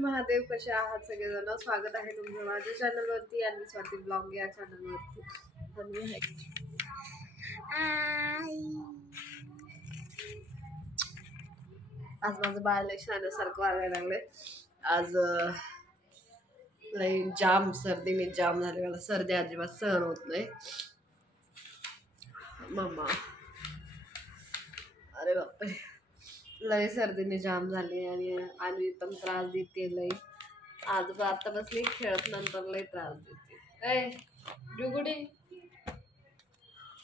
महादेव, कसे आहात सगळेजण? स्वागत आहे तुमचं माझ्या चॅनलवरती आणि स्वाती ब्लॉग या चॅनलवरती. आज माझं बाळ लय शाण्यासारखं वागायला लागले. आज लय जाम सर्दीने जाम झाले. मला सर्दी अजिबात सहन होत नाही. मम्मा, अरे बापरे, लय सर्दीने जाम झाली आणि पण त्रास देते लय. आज आता बसली खेळत, नंतर लय त्रास देते. ए जुगुडी,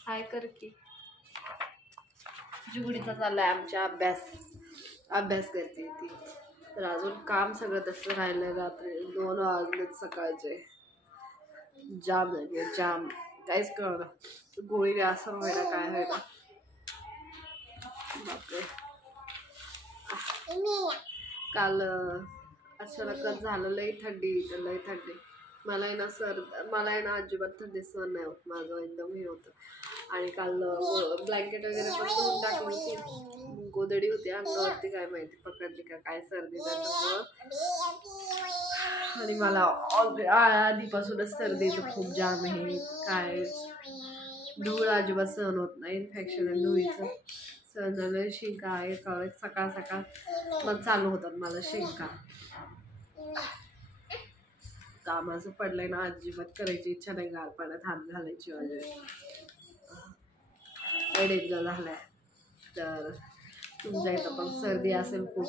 हाय कर की. जुगुडीचा चाललाय आमचा अभ्यास करते ती. तर अजून काम सगळं तसं राहिलंय. रात्री 2 वाजले सकाळचे. जाम झाली जाम, काहीच कळलं. गोळी असं व्हायला काय व्हायला बापरे. काल अचानकच झालं लई थंडी. तर लई थंडी मला आहे ना अजिबात थंडी सहन नाही होत. माझं एकदम हे होतं. आणि काल ब्लँकेट वगैरे पण धुवून टाकली होती. गोधडी होती अंगावरती, काय माहिती पकडली का काय सर्दी त्याच्यामुळं. आणि मला आधीपासूनच सर्दीचं खूप जाम आहे. काय धूळ अजिबात सहन होत नाही. इन्फेक्शन आहे धुळीचं. सहन झालं. शिंका एका वेळेस सकाळ मग चालू होतात मला शिंका. कामाचं पडलंय ना, अजिबात करायची इच्छा नाही. गार पाण्यात हात घालायची वगैरे. डेंजर झालाय. तर तुमच्या इथं पण सर्दी असेल खूप,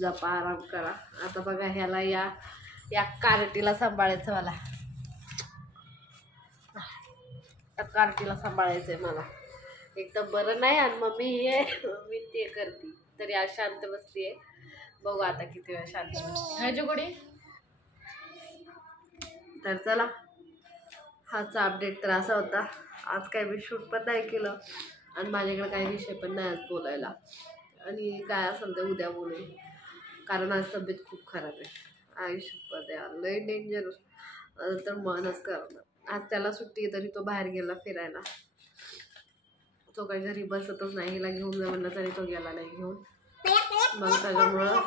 जपा, आराम करा. आता बघा ह्याला या कार्टीला सांभाळायचं मला. त्या कार्टीला सांभाळायचंय मला. एकदम बरं नाही आणि मम्मी मी ते करते तरी आज शांत बसलीये. बघू आता किती वेळ शांत बसते. हाय जुगुडी. तर चला, हाचा अपडेट तर असा होता. आज काही मी शूट पण नाही केलं आणि माझ्याकडे काही विषय पण नाही आज बोलायला. आणि काय असेल ते उद्या बोलेल, कारण आज तब्येत खूप खराब आहे. आयुष्यात लय डेंजर. तर मनच करणार. आज त्याला सुट्टी आहे तरी तो बाहेर गेला फिरायला. तो काही घरी बसतच नाही. हिला घेऊन जा म्हणलं तरी तो गेला नाही घेऊन. मग त्याच्यामुळं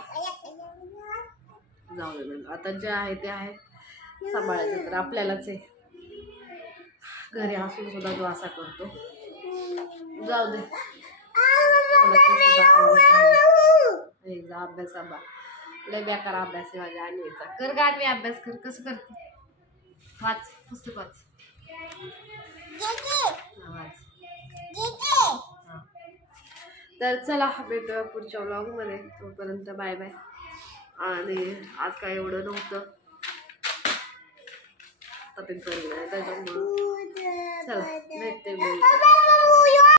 जाऊ दे. आता जे आहे ते आहे, सांभाळायचं तर आपल्यालाच आहे. घरी असून सुद्धा तो असा करतो. जाऊ दे. अभ्यास लय बेकार अभ्यास आहे माझ्या आणवीचा. कर गाणवी अभ्यास कर. कसं करते? वाच, पुस्तक वाच. तर चला भेटूया पुढच्या व्लॉगमध्ये. तोपर्यंत बाय बाय. आणि आज काय एवढं नव्हतं, तब्येत बरी नाही त्याच्यामुळं. चला भेटते मी.